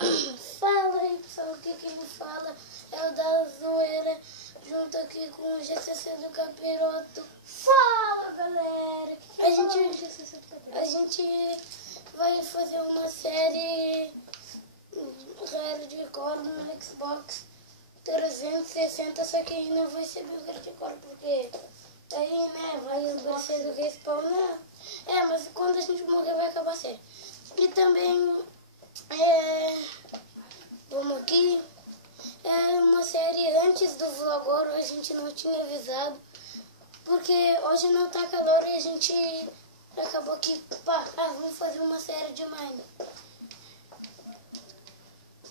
Fala aí, pessoal, aqui quem fala é o da Zoeira, junto aqui com o GCC do Capiroto. Fala, galera! A gente vai fazer uma série hardcore no Xbox 360, só que ainda vai ser bem hardcore, porque aí, né, vai aparecer do respawn, né? Mas quando a gente morrer vai acabar a série. E também, vamos aqui, uma série antes do Vlogoro, a gente não tinha avisado, porque hoje não tá calor e a gente acabou que, vamos fazer uma série de Mine.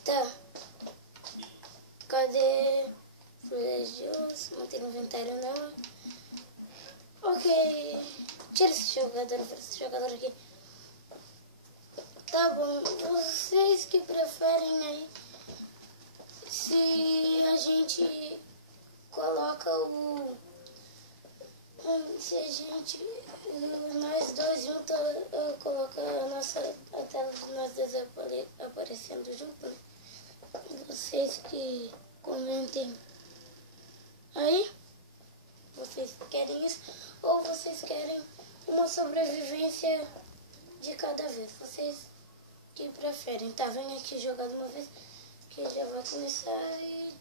Tá. Cadê? Privilégios, manter no inventário não. Ok. Tira esse jogador aqui. Tá bom. Vocês que preferem aí, se a gente coloca nós dois juntos, coloca a tela de nós dois aparecendo junto, né? Vocês que comentem aí, vocês querem isso ou vocês querem uma sobrevivência de cada vez? Vocês que preferem, tá? Vem aqui jogar de uma vez que já vai começar e...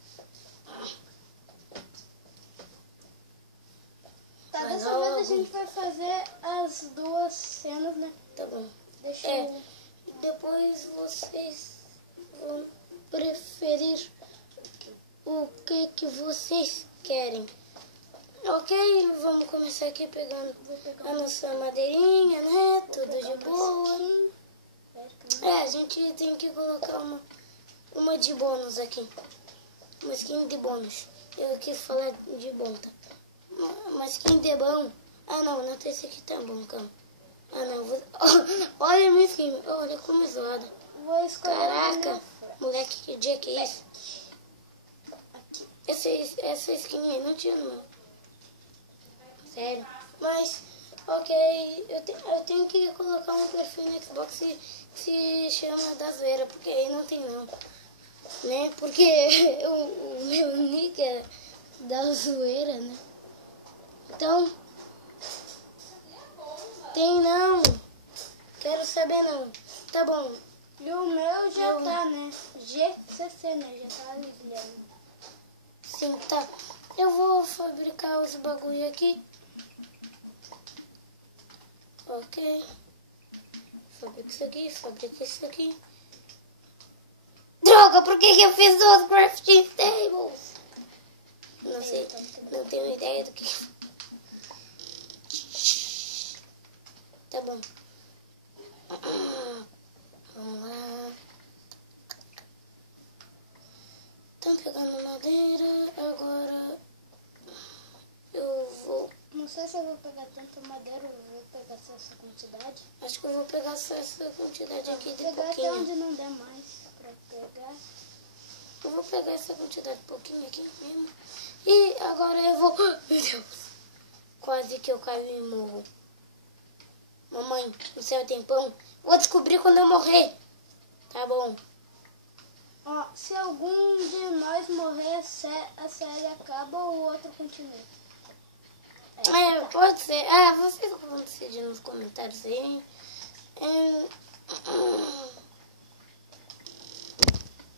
Tá, dessa vez a gente vai fazer as duas cenas, né? Tá bom. Deixa eu... Depois vocês vão preferir o que vocês querem. Ok, vamos começar aqui pegando a nossa madeirinha, né? Tudo de boa. A gente tem que colocar uma de bônus aqui. Uma skin de bônus. Eu quis falar de bom, tá? Uma skin de bom. Não tem esse aqui tá bom, calma. Olha a minha skin. Olha como é zoada. Caraca, moleque, que dia que é isso? Essa skin aí não tinha não. Sério. Mas, ok, eu tenho que colocar um perfil no Xbox que se chama da Zoeira, porque aí não tem não. Né? Porque o meu nick é da Zoeira, né? Então, tem não. Quero saber não. Tá bom. E o meu já tá, né? GCC, né? Já tá ali, Guilherme. Sim, tá. Eu vou fabricar os bagulho aqui. Ok. Fabrica isso aqui. Droga, por que eu fiz duas crafting tables? Não sei, não tenho ideia do que... Tá bom. Vamos lá. Estão pegando madeira. Agora eu vou... Não sei se eu vou pegar tanta madeira ou vou pegar só essa quantidade. Acho que eu vou pegar só essa quantidade aqui de pegar pouquinho. até onde não der mais pra pegar. Eu vou pegar essa quantidade de pouquinho aqui mesmo. E agora eu vou... Meu Deus. Quase que eu caio e morro. Mamãe, no céu tem pão? Vou descobrir quando eu morrer. Tá bom. Ó, se algum de nós morrer, a série acaba ou o outro continua. Pode ser. Vocês vão decidir nos comentários aí.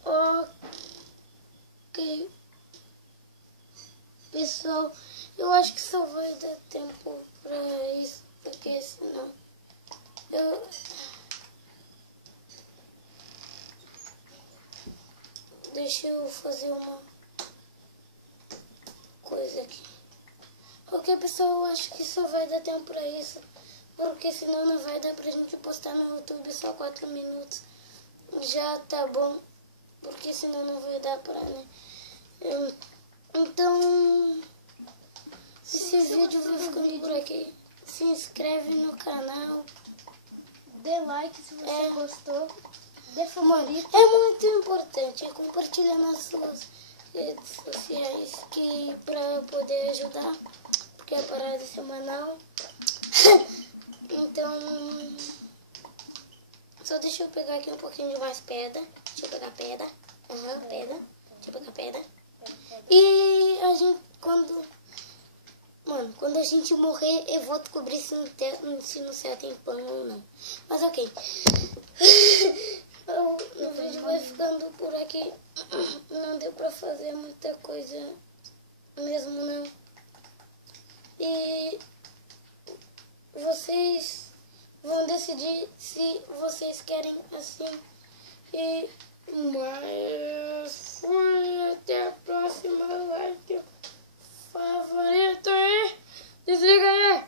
Ok. Pessoal, eu acho que só vai dar tempo pra isso, porque senão deixa eu fazer uma coisa aqui. Ok, pessoal, eu acho que só vai dar tempo pra isso, porque senão não vai dar pra gente postar no YouTube só 4 minutos. Já tá bom, porque senão não vai dar pra, né? Então, esse vídeo vai ficando por aqui. Se inscreve no canal. Dê like se você gostou. Dê favorito. É muito importante. Compartilha nas suas redes sociais pra poder ajudar. Porque é parada semanal. Então, só deixa eu pegar aqui um pouquinho de mais pedra. Deixa eu pegar pedra. Aham, pedra. Deixa eu pegar pedra. E a gente, quando a gente morrer, eu vou descobrir se no céu tem pão ou não. Mas ok. O vídeo vai ficando por aqui. Não deu pra fazer muita coisa mesmo, não. E vocês vão decidir se vocês querem assim. Mas foi até a próxima. Like favorito aí. Desliga aí.